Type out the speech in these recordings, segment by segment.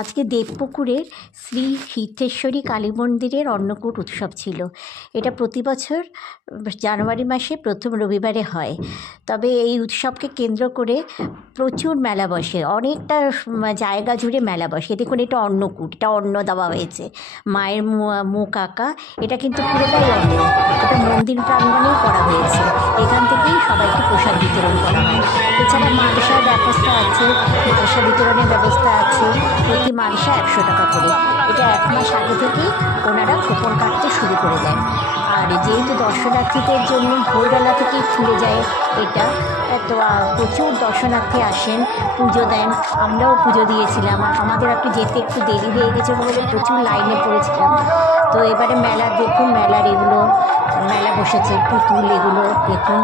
আজকে দেবপুকুরের শ্রী সিদ্ধেশ্বরী কালী মন্দিরের অন্নকূট উৎসব ছিল। এটা প্রতি বছর জানুয়ারি মাসে প্রথম রবিবারে হয়। তবে এই উৎসবকে কেন্দ্র করে প্রচুর মেলা বসে, অনেকটা জায়গা জুড়ে মেলা বসে। দেখুন, এটা অন্নকূট, এটা অন্ন দেওয়া হয়েছে, মায়ের মুখ আঁকা। এটা কিন্তু পুরোটাই অন্ন, এটা মন্দির প্রাঙ্গণেই করা হয়েছে। এখান থেকেই সবাইকে প্রসাদ বিতরণ করা হয়। এছাড়া মানসার ব্যবস্থা আছে, মানসা বিতরণের ব্যবস্থা আছে। প্রতি মানসা 100 টাকা করে। এটা 1 মাস আগে থেকেই ওনারা কুপন কাটতে শুরু করে দেন। আর যেহেতু দর্শনার্থীদের জন্য ভোরবেলা থেকেই খুলে যায় এটা, তো প্রচুর দর্শনার্থী আসেন, পুজো দেন। আমরাও পুজো দিয়েছিলাম, আমাদের একটু যেতে একটু দেরি হয়ে গেছে বলে প্রচুর লাইনে পড়েছিলাম। তো এবারে মেলা দেখুন, মেলার এগুলো মেলা বসেছে, পুতুল, এগুলো দেখুন,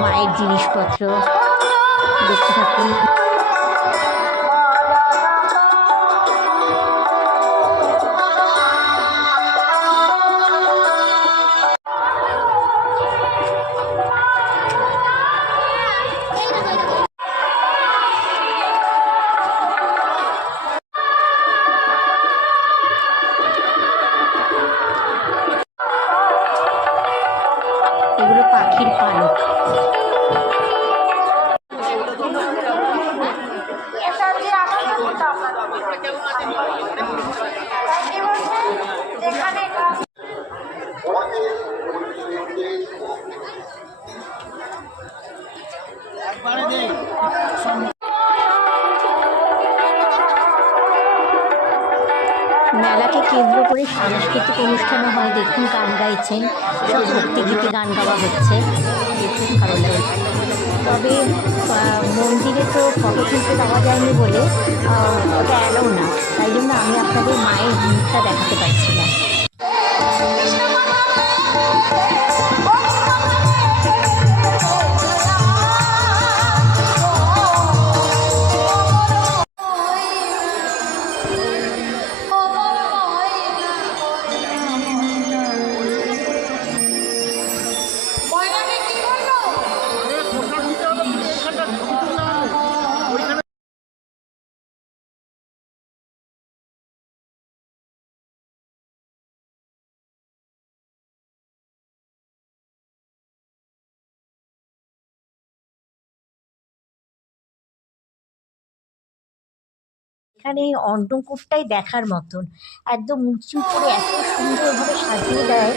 মায়ের জিনিসপত্র দেখতে থাকুন। এগুলো পাখির পালক। মেলাকে কেন্দ্র করে সাংস্কৃতিক অনুষ্ঠানও হয়। দেখুন, গান গাইছেন, সব ভক্তিগীতে গান গাওয়া হচ্ছে, দেখুন ভালো লাগে। তবে মন্দিরে তো ফটো তুলতে দেওয়া যায়নি বলে ওটা অ্যালাউ না, তাই জন্য আমি আপনাদের মায়ের মুখটা দেখাতে পারছি না। এখানে এই অন্নকূটটাই দেখার মতন, একদম উঁচু করে এত সুন্দরভাবে সাজিয়ে দেয়।